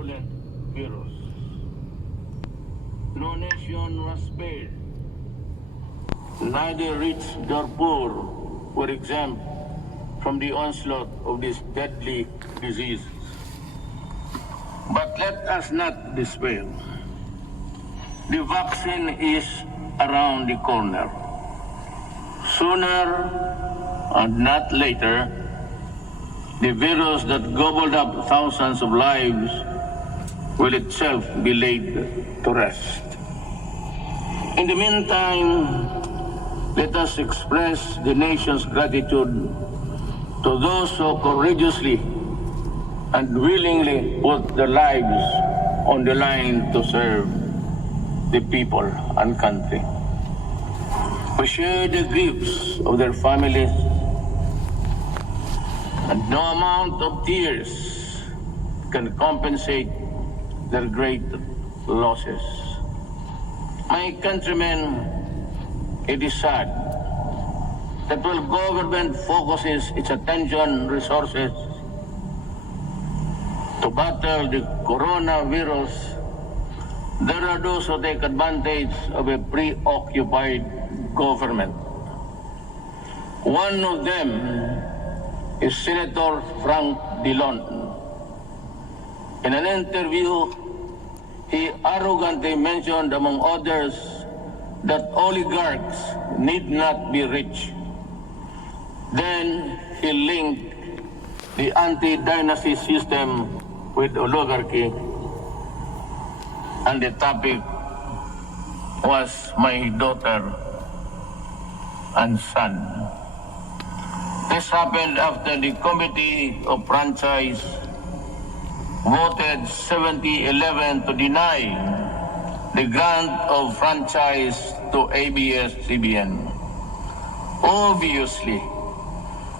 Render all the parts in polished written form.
virulent virus. No nation was spared. Neither rich nor poor were exempt from the onslaught of this deadly disease. But let us not despair. The vaccine is around the corner. Sooner and not later, the virus that gobbled up thousands of lives will itself be laid to rest. In the meantime, let us express the nation's gratitude to those who courageously and willingly put their lives on the line to serve the people and country. We share the griefs of their families, and no amount of tears can compensate their great losses. My countrymen, it is sad that while government focuses its attention resources to battle the coronavirus, there are those who take advantage of a preoccupied government. One of them is Senator Frank Dillon. In an interview, he arrogantly mentioned, among others, that oligarchs need not be rich. Then he linked the anti-dynasty system with oligarchy, and the topic was my daughter and son. This happened after the Committee of Franchise voted 70-11 to deny the grant of franchise to ABS-CBN. Obviously,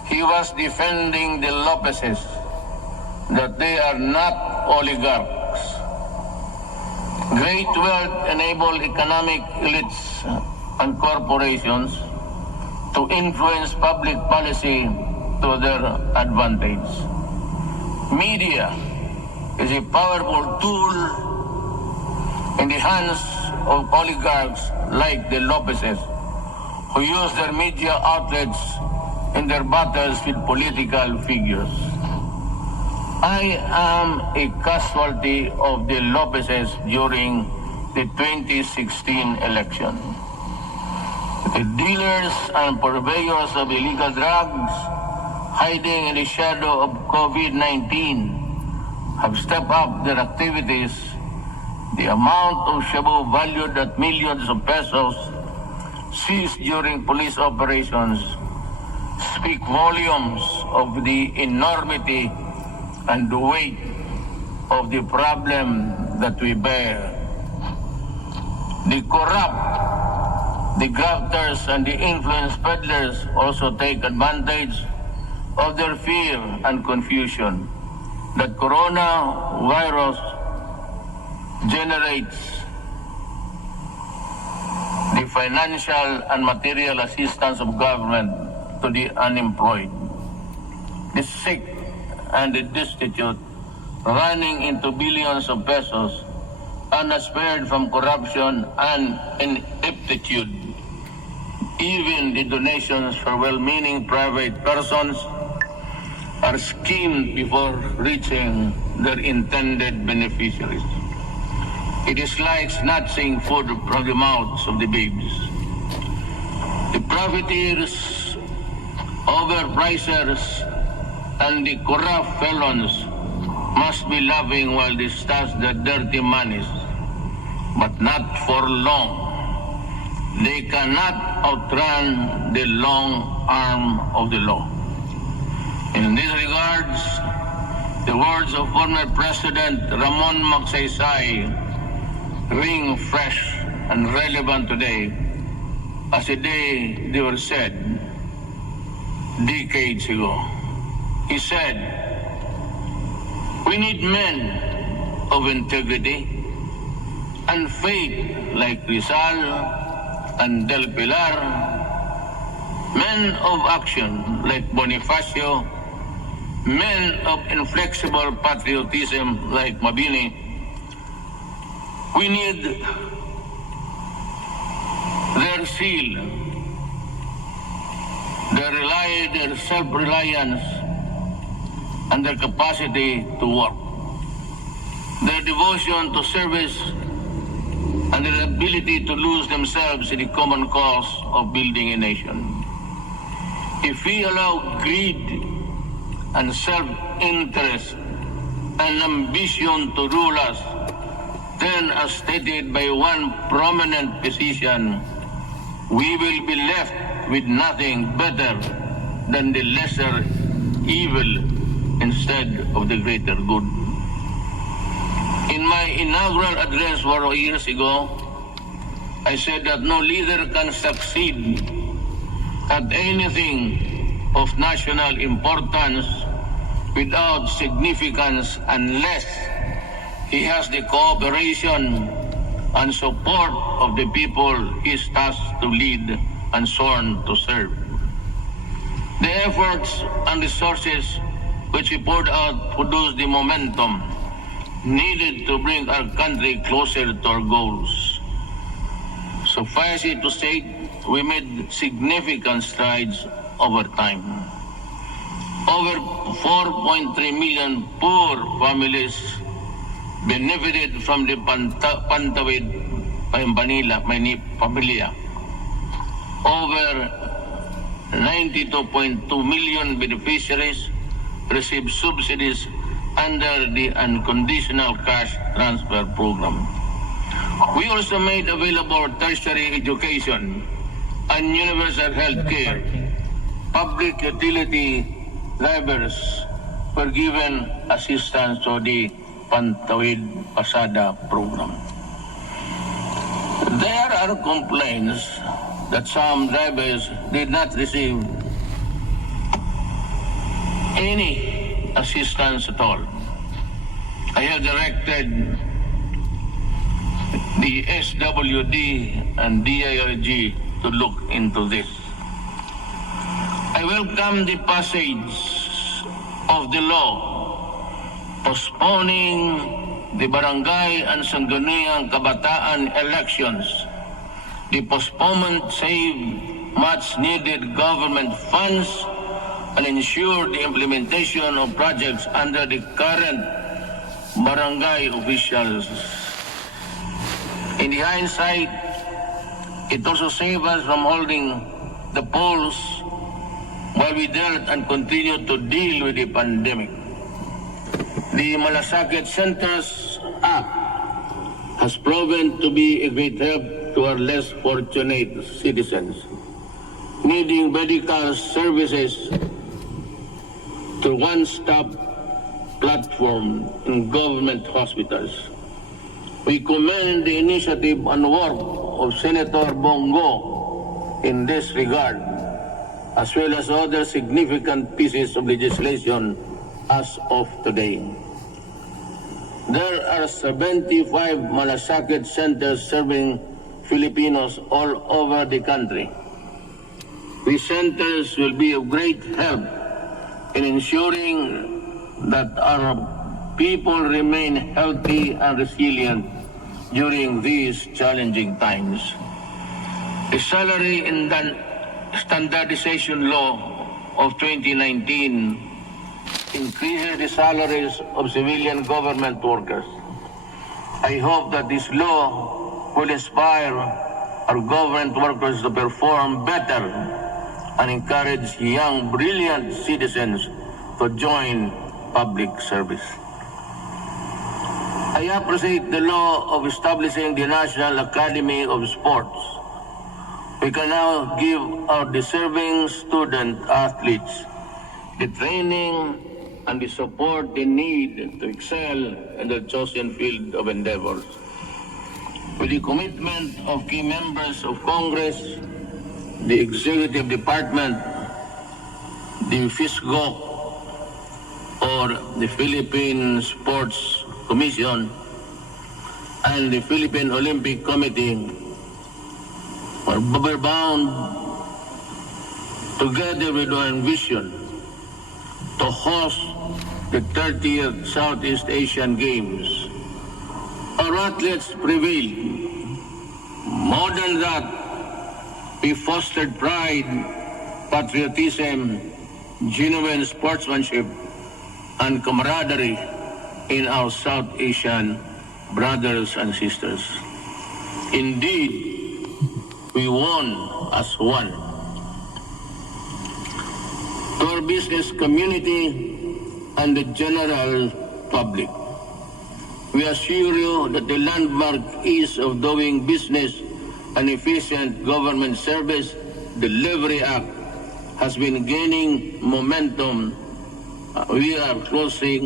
he was defending the Lopezes, that they are not oligarchs. Great wealth enabled economic elites and corporations to influence public policy to their advantage. Media is a powerful tool in the hands of oligarchs like the Lopezes, who use their media outlets in their battles with political figures. I am a casualty of the Lopezes during the 2016 election. The dealers and purveyors of illegal drugs hiding in the shadow of COVID-19 have stepped up their activities. The amount of shabu valued at millions of pesos seized during police operations speak volumes of the enormity and the weight of the problem that we bear. The corrupt, the grafters, and the influence peddlers also take advantage of their fear and confusion that coronavirus generates the financial and material assistance of government to the unemployed, the sick, and the destitute, running into billions of pesos, unspared from corruption and ineptitude. Even the donations for well-meaning private persons are schemed before reaching their intended beneficiaries. It is like snatching food from the mouths of the babes. The profiteers, overpricers, and the corrupt felons must be laughing while they stash their dirty monies, but not for long. They cannot outrun the long arm of the law. In these regards, the words of former President Ramon Magsaysay ring fresh and relevant today as the day they were said decades ago. He said, "We need men of integrity and faith like Rizal and Del Pilar, men of action like Bonifacio men of inflexible patriotism like Mabini, we need their zeal, their self-reliance, and their capacity to work, their devotion to service, and their ability to lose themselves in the common cause of building a nation. If we allow greed and self-interest and ambition to rule us, then as stated by one prominent physician, we will be left with nothing better than the lesser evil instead of the greater good. In my inaugural address 4 years ago, I said that no leader can succeed at anything of national importance without significance unless he has the cooperation and support of the people he is tasked to lead and sworn to serve. The efforts and resources which he poured out produced the momentum needed to bring our country closer to our goals. Suffice it to say, we made significant strides over time. Over 4.3 million poor families benefited from the Pantawid Pamilya. Over 92.2 million beneficiaries received subsidies under the unconditional cash transfer program. We also made available tertiary education and universal health care. Public utility drivers were given assistance to the Pantawid Pasada program. There are complaints that some drivers did not receive any assistance at all. I have directed the SWD and DIRG to look into this. I welcome the passage of the law postponing the barangay and sangguniang kabataan elections. The postponement saved much needed government funds and ensured the implementation of projects under the current barangay officials. In the hindsight, it also saved us from holding the polls while we dealt and continued to deal with the pandemic. The Malasakit Centers Act has proven to be a great help to our less fortunate citizens needing medical services through one-stop platform in government hospitals. We commend the initiative and work of Senator Bongo in this regard, as well as other significant pieces of legislation as of today. There are 75 Malasakit centers serving Filipinos all over the country. These centers will be of great help in ensuring that our people remain healthy and resilient during these challenging times. The salary and standardization law of 2019 increases the salaries of civilian government workers. I hope that this law will inspire our government workers to perform better and encourage young, brilliant citizens to join public service. I appreciate the law of establishing the National Academy of Sports. We can now give our deserving student athletes the training and the support they need to excel in their chosen field of endeavors. With the commitment of key members of Congress, the Executive Department, the FISGO, or the Philippine Sports Commission, and the Philippine Olympic Committee, we're bound together with our vision to host the 30th Southeast Asian Games. Our athletes prevailed. More than that, we fostered pride, patriotism, genuine sportsmanship, and camaraderie in our South Asian brothers and sisters. Indeed, we won as one. To our business community and the general public, we assure you that the landmark ease of doing business and efficient government service delivery act has been gaining momentum. We are closer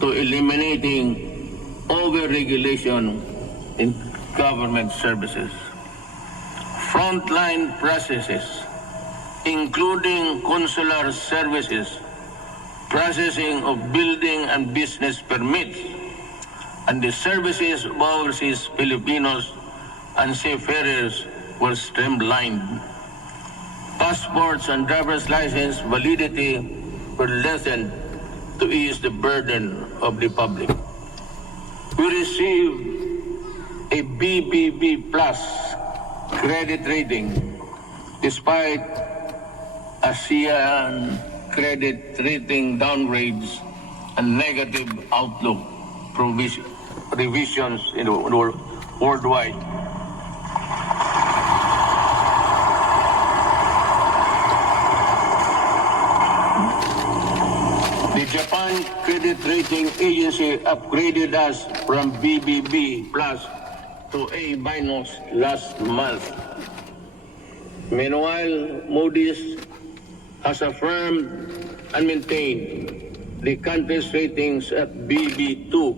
to eliminating over-regulation in government services. Frontline processes, including consular services, processing of building and business permits, and the services of overseas Filipinos and seafarers were streamlined. Passports and driver's license validity were lessened to ease the burden of the public. We received a BBB plus credit rating despite ASEAN credit rating downgrades and negative outlook revisions worldwide. The Japan Credit Rating Agency upgraded us from BBB plus to A minus last month. Meanwhile, Moody's has affirmed and maintained the country's ratings at Baa2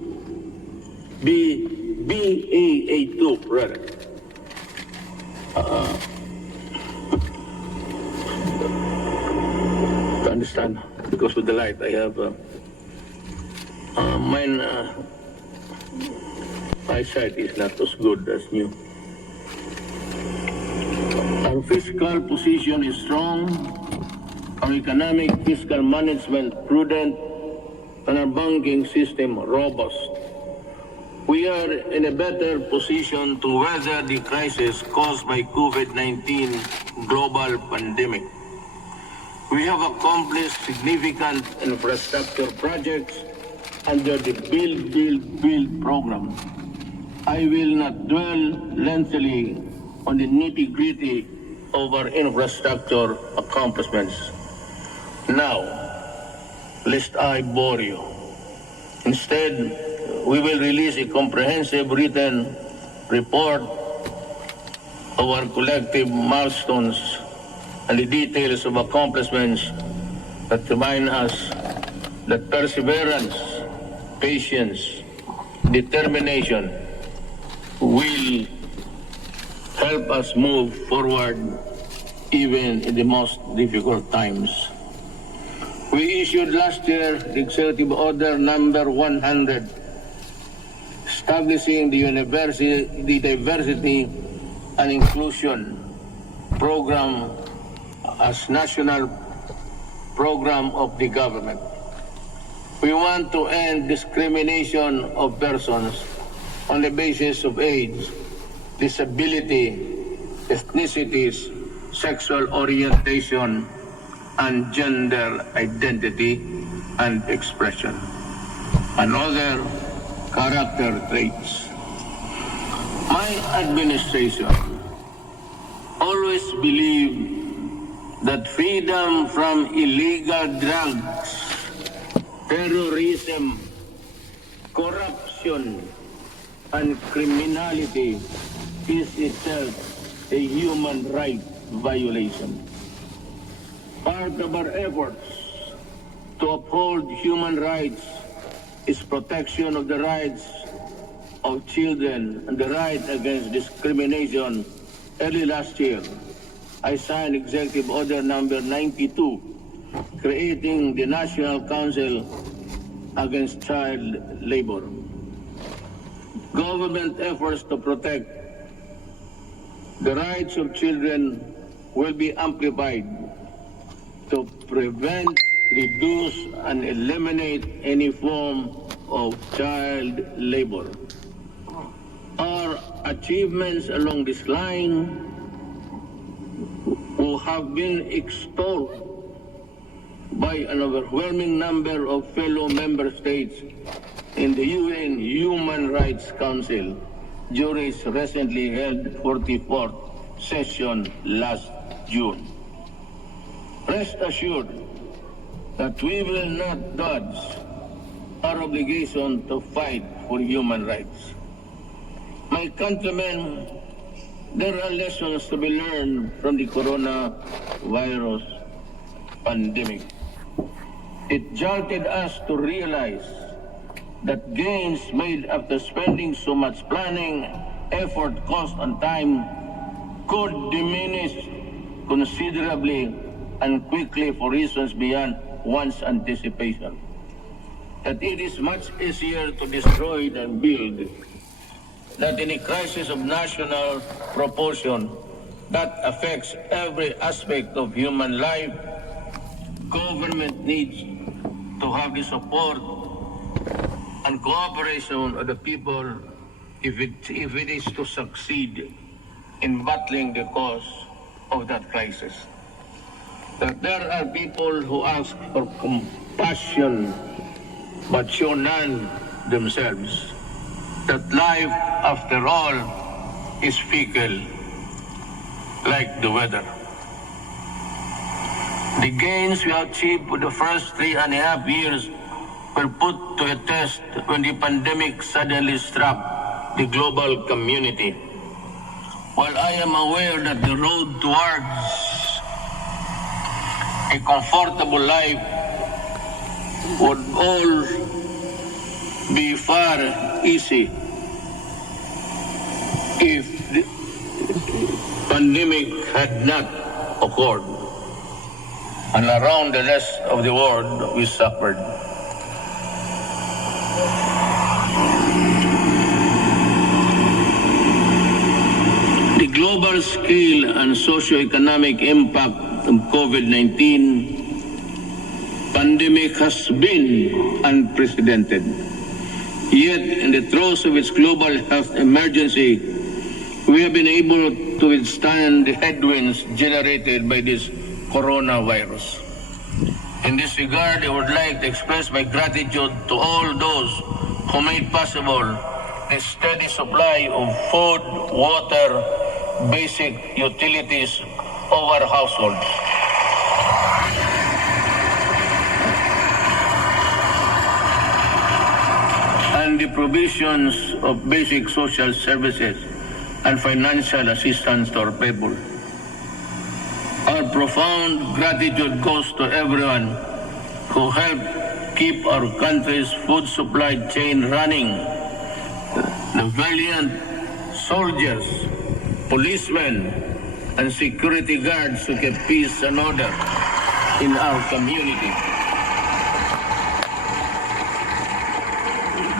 rather. To understand, because of the light, I have mine eyesight is not as good as new. Our fiscal position is strong, our economic fiscal management prudent, and our banking system robust. We are in a better position to weather the crisis caused by COVID-19 global pandemic. We have accomplished significant infrastructure projects under the Build program. I will not dwell lengthily on the nitty-gritty of our infrastructure accomplishments. Now, lest I bore you. Instead, we will release a comprehensive written report of our collective milestones and the details of accomplishments that remind us that perseverance, patience, determination will help us move forward even in the most difficult times. We issued last year the Executive Order number 100, establishing the Diversity and Inclusion Program as national program of the government. We want to end discrimination of persons on the basis of age, disability, ethnicities, sexual orientation, and gender identity and expression, and other character traits. My administration always believed that freedom from illegal drugs, terrorism, corruption, and criminality is itself a human right violation. Part of our efforts to uphold human rights is protection of the rights of children and the right against discrimination. Early last year, I signed Executive Order number 92, creating the National Council Against Child Labor. Government efforts to protect the rights of children will be amplified to prevent, reduce, and eliminate any form of child labor. Our achievements along this line will have been extolled by an overwhelming number of fellow member states in the UN Human Rights Council during its recently held 44th session last June. Rest assured that we will not dodge our obligation to fight for human rights. My countrymen, there are lessons to be learned from the coronavirus pandemic. It jolted us to realize that gains made after spending so much planning, effort, cost, and time could diminish considerably and quickly for reasons beyond one's anticipation. That it is much easier to destroy than build. That in a crisis of national proportion that affects every aspect of human life, government needs to have the support and cooperation of the people if it is to succeed in battling the cause of that crisis. That there are people who ask for compassion but show none themselves. That life, after all, is fickle, like the weather. The gains we achieved for the first 3.5 years were put to a test when the pandemic suddenly struck the global community. While I am aware that the road towards a comfortable life would all be far easy if the pandemic had not occurred. And around the rest of the world, we suffered. The global scale and socio-economic impact of COVID-19 pandemic has been unprecedented. Yet, in the throes of its global health emergency, we have been able to withstand the headwinds generated by this coronavirus. In this regard, I would like to express my gratitude to all those who made possible the steady supply of food, water, basic utilities of our households. And the provisions of basic social services and financial assistance to our people. Our profound gratitude goes to everyone who helped keep our country's food supply chain running. The valiant soldiers, policemen, and security guards who kept peace and order in our community.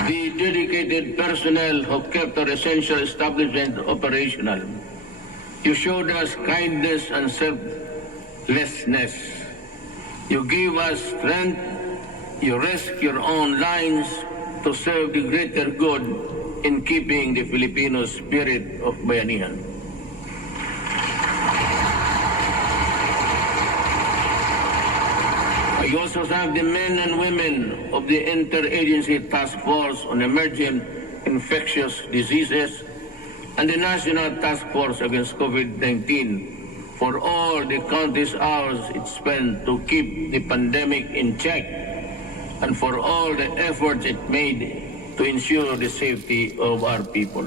The dedicated personnel who kept our essential establishment operational. You showed us kindness and selflessness. You gave us strength. You risked your own lives to serve the greater good in keeping the Filipino spirit of bayanihan. I also thank the men and women of the Interagency Task Force on Emerging Infectious Diseases and the National Task Force Against COVID-19 for all the countless hours it spent to keep the pandemic in check and for all the efforts it made to ensure the safety of our people.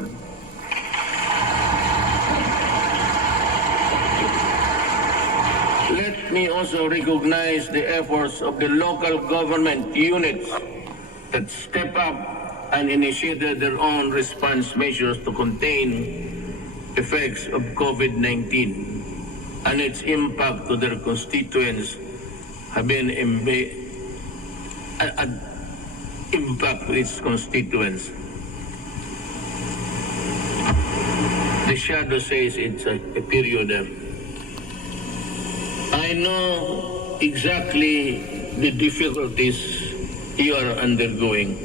Let me also recognize the efforts of the local government units that step up and initiated their own response measures to contain effects of COVID-19 and its impact to their constituents have been impact to its constituents. The shadow says it's a period. I know exactly the difficulties you are undergoing.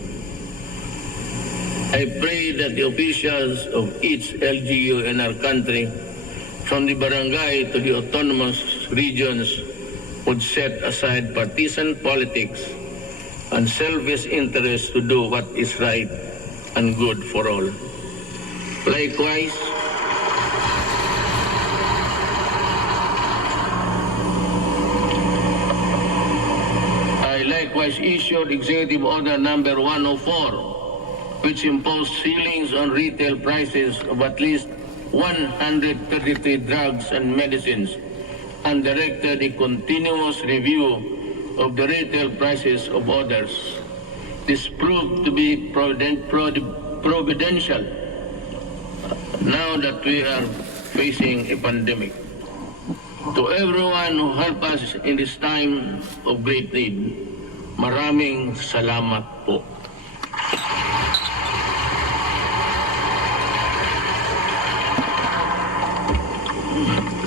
I pray that the officials of each LGU in our country, from the barangay to the autonomous regions, would set aside partisan politics and selfish interest to do what is right and good for all. Likewise, issued Executive Order Number 104, which imposed ceilings on retail prices of at least 133 drugs and medicines, and directed a continuous review of the retail prices of others. This proved to be providential now that we are facing a pandemic. To everyone who helped us in this time of great need, maraming salamat po.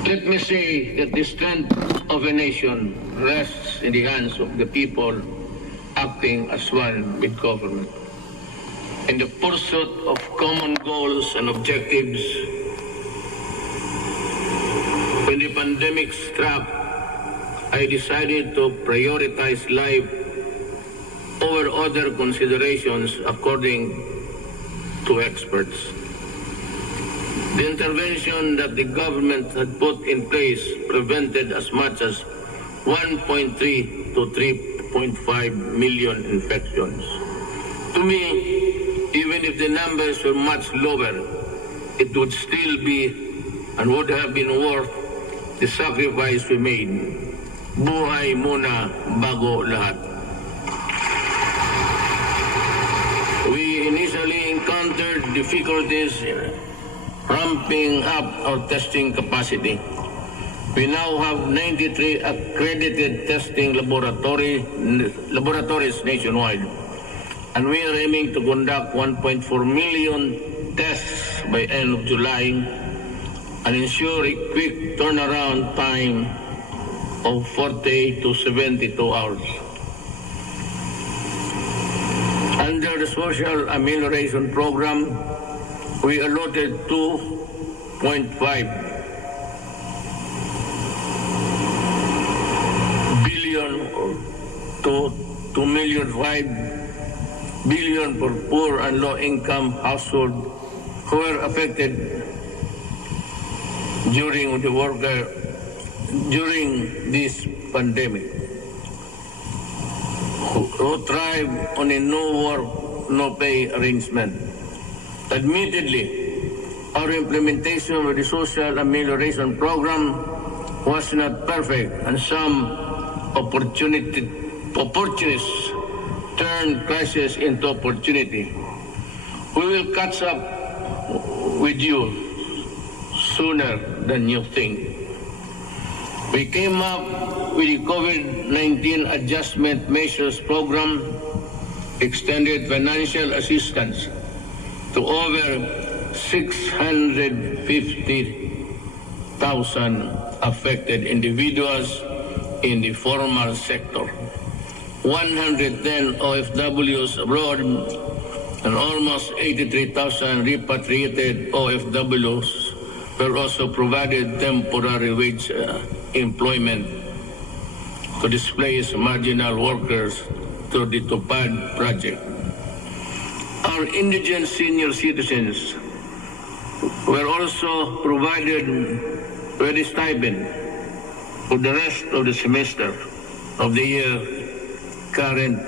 Let me say that the strength of a nation rests in the hands of the people acting as one with government. In the pursuit of common goals and objectives, when the pandemic struck, I decided to prioritize life over other considerations according to experts. The intervention that the government had put in place prevented as much as 1.3 to 3.5 million infections. To me, even if the numbers were much lower, it would still be and would have been worth the sacrifice we made. Buhay muna bago lahat. We initially encountered difficulties ramping up our testing capacity. We now have 93 accredited testing laboratories nationwide, and we are aiming to conduct 1.4 million tests by end of July and ensure a quick turnaround time of 40 to 72 hours. Under the Social Amelioration Program, we allotted 2.5 billion to 2.5 billion for poor and low-income households who were affected during this pandemic, who thrive on a no work, no pay arrangement. Admittedly, our implementation of the Social Amelioration Program was not perfect, and some opportunists turned crisis into opportunity. We will catch up with you sooner than you think. We came up with the COVID-19 Adjustment Measures Program, extended financial assistance to over 650,000 affected individuals in the formal sector, 110 OFWs abroad, and almost 83,000 repatriated OFWs were also provided temporary wage employment to displace marginal workers through the Tupad project. Our indigent senior citizens were also provided with a stipend for the rest of the semester of the year current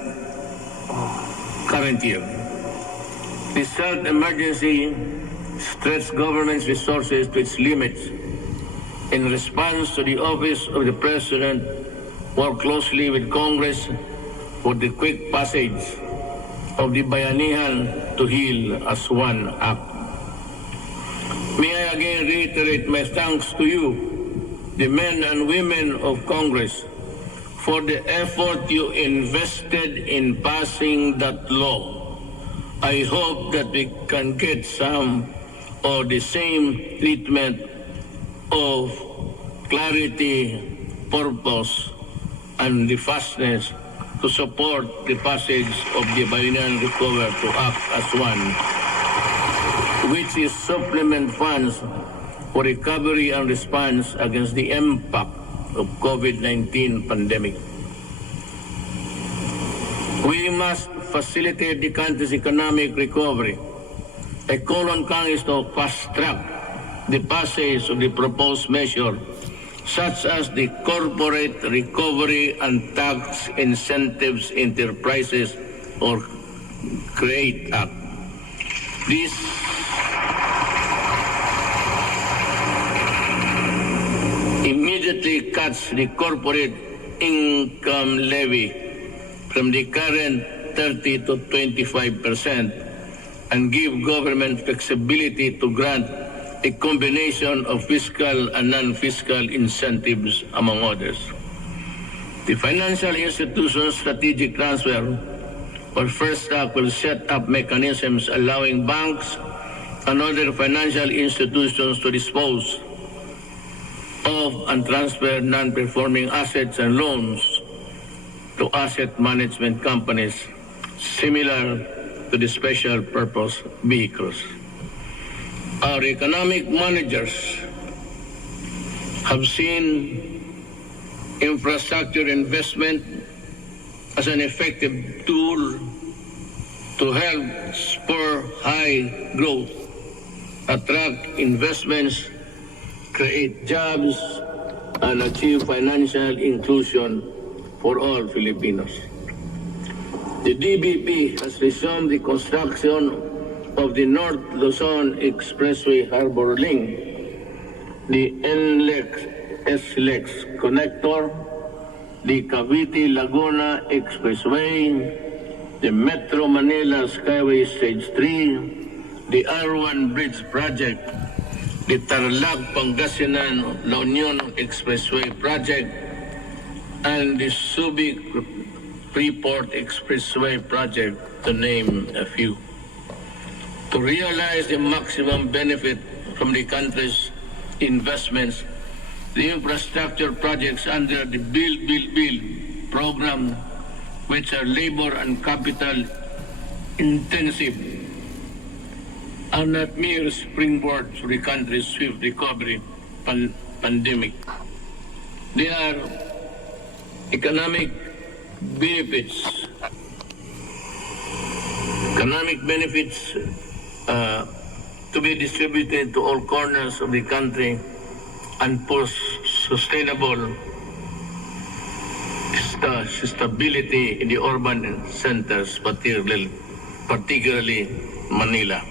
year. This health emergency stretched government's resources to its limits. In response to the Office of the President, worked closely with Congress for the quick passage of the Bayanihan to Heal as One Act. May I again reiterate my thanks to you, the men and women of Congress, for the effort you invested in passing that law. I hope that we can get some or the same treatment of clarity, purpose, and the fastness to support the passage of the biennial recovery to act as one, which is supplement funds for recovery and response against the impact of COVID-19 pandemic. We must facilitate the country's economic recovery. I call on Congress to fast-track the passage of the proposed measure, such as the Corporate Recovery and Tax Incentives Enterprises or CREATE Act. This immediately cuts the corporate income levy from the current 30 to 25% and give government flexibility to grant a combination of fiscal and non-fiscal incentives, among others. The Financial Institutions Strategic Transfer, or First Act, will set up mechanisms allowing banks and other financial institutions to dispose of and transfer non-performing assets and loans to asset management companies similar to the special purpose vehicles. Our economic managers have seen infrastructure investment as an effective tool to help spur high growth, attract investments, create jobs, and achieve financial inclusion for all Filipinos. The DBP has resumed the construction of the North Luzon Expressway Harbor Link, the NLEX-SLEX connector, the Cavite-Laguna Expressway, the Metro Manila Skyway Stage 3, the R1 Bridge Project, the Tarlac-Pangasinan-La Union Expressway Project, and the Subic-Freeport Expressway Project, to name a few. To realize the maximum benefit from the country's investments, the infrastructure projects under the Build program, which are labor and capital intensive, are not mere springboard to the country's swift recovery pandemic. They are economic benefits to be distributed to all corners of the country and for sustainable stability in the urban centers, particularly Manila.